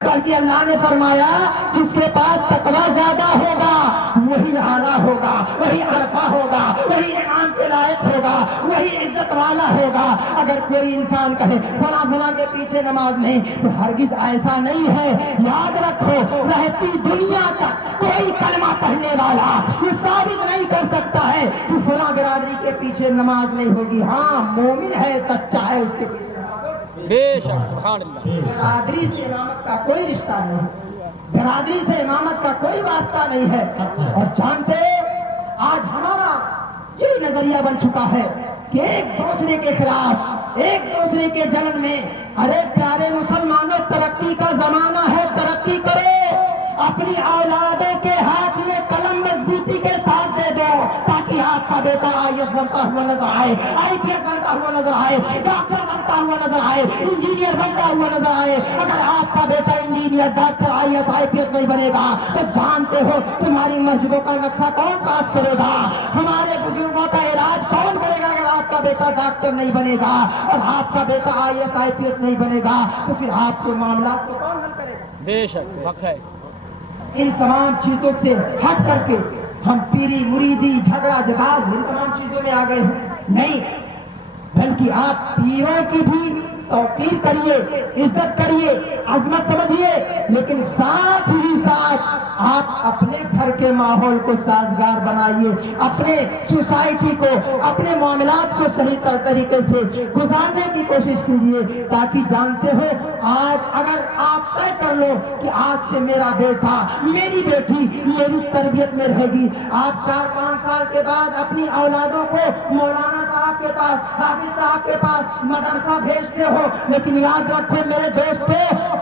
بلکہ اللہ نے فرمایا جس کے پاس تقوی زیادہ ہوگا وہی اعلیٰ ہوگا، وہی عرفہ ہوگا، وہی انعام کے لائق ہوگا، وہی عزت والا ہوگا۔ اگر کوئی انسان کہے فلاں فلاں کے پیچھے نماز نہیں، تو ہرگز ایسا نہیں ہے۔ یاد رکھو، رہتی دنیا تک کوئی کلمہ پڑھنے والا یہ ثابت نہیں کر سکتا ہے کہ فلاں برادری کے پیچھے نماز نہیں ہوگی۔ ہاں، مومن ہے، سچا ہے، اس کے پیچھے بے شک، سبحان اللہ۔ برادری سے امامت کا کوئی رشتہ نہیں ہے، برادری سے امامت کا کوئی واسطہ نہیں ہے۔ اور جانتے آج ہمارا یہ نظریہ بن چکا ہے کہ ایک دوسرے کے خلاف، ایک دوسرے کے جلن میں، ارے پیارے مسلمانوں، ترقی کا زمانہ ہے، ترقی کرو، اپنی اولادوں کے ہاتھ میں قلم مضبوطی کے ساتھ دے دو تاکہ آپ کا بیٹا IAS بنتا ہوا نظر آئے، IPS بنتا ہوا نظر آئے، ڈاکٹر بنتا ہوا نظر آئے، انجینئر بنتا ہوا نظر آئے۔ اگر آپ کا بیٹا انجینئر، ڈاکٹر، IAS IPS نہیں بنے گا تو جانتے ہو تمہاری مسجدوں کا نقشہ کون پاس کرے گا، ہمارے بزرگوں کا علاج کون کرے گا؟ اگر آپ کا بیٹا ڈاکٹر نہیں بنے گا اور آپ کا بیٹا IAS IPS نہیں بنے گا تو پھر آپ کے معاملات کو کون حل کرے گا؟ بے شک، حق ہے۔ ان تمام چیزوں سے ہٹ کر کے ہم پیری مریدی، جھگڑا جدال، ان تمام چیزوں میں آ گئے ہیں۔ نہیں، بلکہ آپ پیروں کی بھی توقیر کریے، عزت کریے، عظمت سمجھیے، لیکن ساتھ ہی ساتھ آپ اپنے گھر کے ماحول کو سازگار بنائیے، اپنے سوسائٹی کو، اپنے معاملات کو صحیح طریقے سے گزارنے کی کوشش کیجیے، تاکہ جانتے ہو آج اگر آپ طے کر لو کہ آج سے میرا بیٹا، میری بیٹی میری تربیت میں رہے گی، آپ 4-5 سال کے بعد اپنی اولادوں کو مولانا صاحب کے پاس، حافظ صاحب کے پاس مدرسہ بھیجتے ہو، لیکن یاد رکھو میرے دوستو،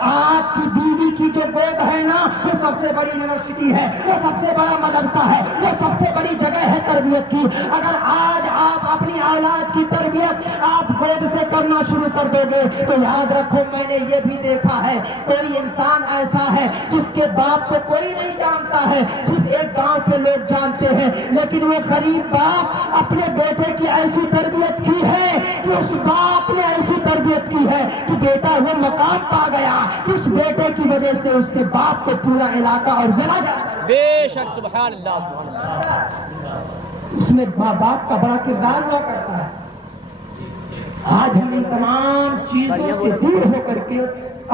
آپ کی بیوی کی جو گود ہے نا، وہ سب سے بڑی یونیورسٹی ہے، وہ سب سے بڑا مدرسہ ہے، وہ سب سے بڑی جگہ ہے تربیت کی۔ اگر آج آپ اپنی اولاد کی تربیت آپ گود سے کرنا شروع کر دو گے تو یاد رکھو، میں نے یہ بھی دیکھا ہے، کوئی انسان ایسا ہے جس کے باپ کو کوئی نہیں جانتا ہے، صرف ایک گاؤں کے لوگ جانتے ہیں، لیکن وہ غریب باپ اپنے بیٹے کی ایسی تربیت کی ہے کہ اس باپ نے ایسی تربیت کی ہے کہ بیٹا وہ مقام پا گیا کہ اس بیٹے کی وجہ سے اس کے باپ کو پورا علاقہ اور ضلع جاتا ہے۔ بے شک، سبحان اللہ، سبحان اللہ۔ اس میں ماں باپ کا بڑا کردار ہوا کرتا ہے۔ آج ہم ان تمام چیزوں سے دور ہو کر کے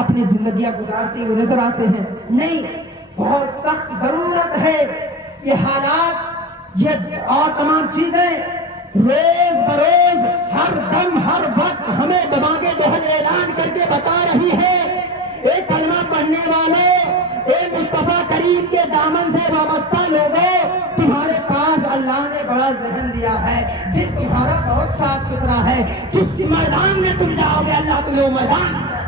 اپنی زندگیاں گزارتے ہوئے نظر آتے ہیں۔ نہیں، بہت سخت ضرورت ہے، یہ حالات، یہ اور تمام چیزیں روز بروز، ہر دم، ہر وقت ہمیں دماغ دہل اعلان کر کے بتا رہی ہے، اے کلمہ پڑھنے والوں، اے مصطفیٰ کریم کے دامن سے وابستہ لوگوں، تمہارے پاس اللہ نے بڑا ذہن دیا ہے، دل تمہارا بہت صاف ستھرا ہے، جس میدان میں تم جاؤ گے اللہ تمہیں وہ میدان